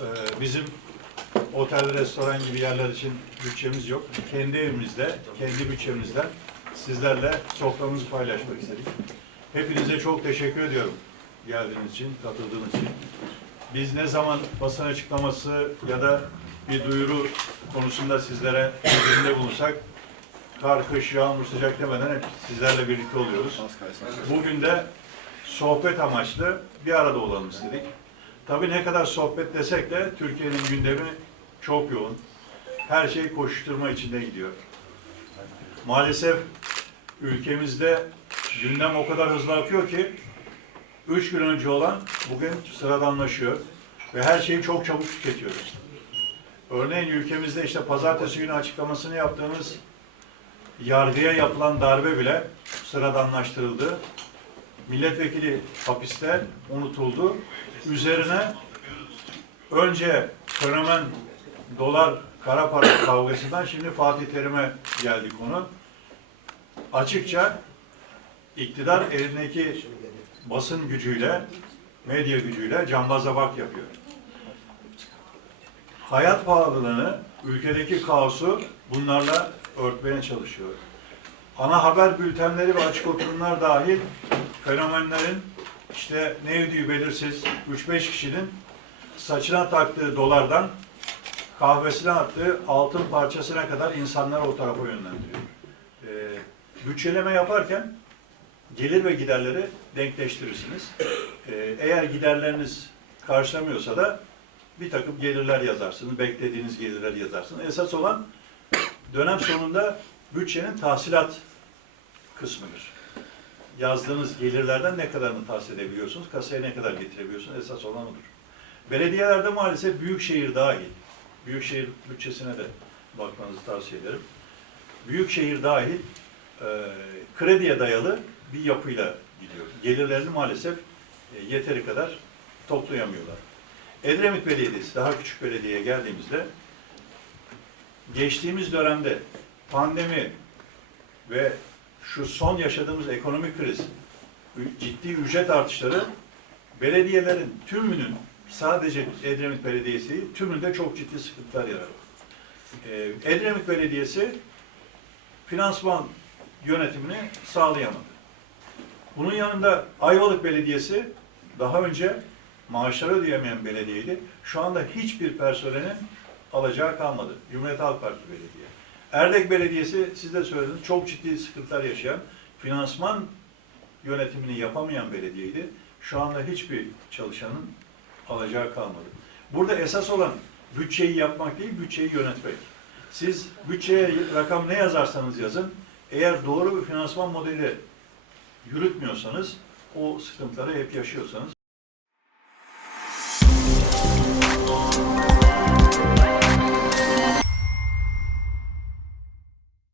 Ee, bizim otel, restoran gibi yerler için bütçemiz yok. Kendi evimizde, kendi bütçemizden sizlerle soframızı paylaşmak istedik. Hepinize çok teşekkür ediyorum geldiğiniz için, katıldığınız için. Biz ne zaman basın açıklaması ya da bir duyuru konusunda sizlere bildirimde bulunsak, kar, kış, yağmur, sıcak demeden hep sizlerle birlikte oluyoruz. Bugün de sohbet amaçlı bir arada olalım istedik. Tabii ne kadar sohbet desek de Türkiye'nin gündemi çok yoğun. Her şey koşuşturma içinde gidiyor. Maalesef ülkemizde gündem o kadar hızlı akıyor ki üç gün önce olan bugün sıradanlaşıyor ve her şeyi çok çabuk tüketiyoruz. Örneğin ülkemizde işte pazartesi günü açıklamasını yaptığımız yargıya yapılan darbe bile sıradanlaştırıldı. Milletvekili hapiste unutuldu. Üzerine önce fenomen dolar kara para kavgasından şimdi Fatih Terim'e geldi konu. Açıkça iktidar elindeki basın gücüyle, medya gücüyle cambaza bak yapıyor. Hayat pahalılığını, ülkedeki kaosu bunlarla örtmeye çalışıyor. Ana haber bültenleri ve açık oturumlar dahil fenomenlerin işte ne ödüğü belirsiz 3-5 kişinin saçına taktığı dolardan kahvesine attığı altın parçasına kadar insanları o tarafa yönlendiriyor. Ee, bütçeleme yaparken gelir ve giderleri denkleştirirsiniz. Ee, eğer giderleriniz karşılamıyorsa da bir takım gelirler yazarsınız, beklediğiniz gelirler yazarsınız. Esas olan dönem sonunda bütçenin tahsilat kısmıdır. Yazdığınız gelirlerden ne kadarını tahsil edebiliyorsunuz, kasaya ne kadar getirebiliyorsunuz, esas olan odur. Belediyelerde maalesef büyükşehir dahil, büyükşehir bütçesine de bakmanızı tavsiye ederim. Büyükşehir dahil e, krediye dayalı bir yapıyla gidiyor. Gelirlerini maalesef e, yeteri kadar toplayamıyorlar. Edremit Belediyesi, daha küçük belediyeye geldiğimizde geçtiğimiz dönemde pandemi ve şu son yaşadığımız ekonomik kriz, ciddi ücret artışları belediyelerin tümünün sadece Edremit Belediyesi tümünde çok ciddi sıkıntılar yarattı. Ee, Edremit Belediyesi finansman yönetimini sağlayamadı. Bunun yanında Ayvalık Belediyesi daha önce maaşları ödeyemeyen belediyeydi. Şu anda hiçbir personelin alacağı kalmadı. Cumhuriyet Halk Partisi Belediye. Erdek Belediyesi siz de söylediniz çok ciddi sıkıntılar yaşayan, finansman yönetimini yapamayan belediyeydi. Şu anda hiçbir çalışanın alacağı kalmadı. Burada esas olan bütçeyi yapmak değil, bütçeyi yönetmek. Siz bütçeye rakam ne yazarsanız yazın, eğer doğru bir finansman modeli yürütmüyorsanız, o sıkıntıları hep yaşıyorsanız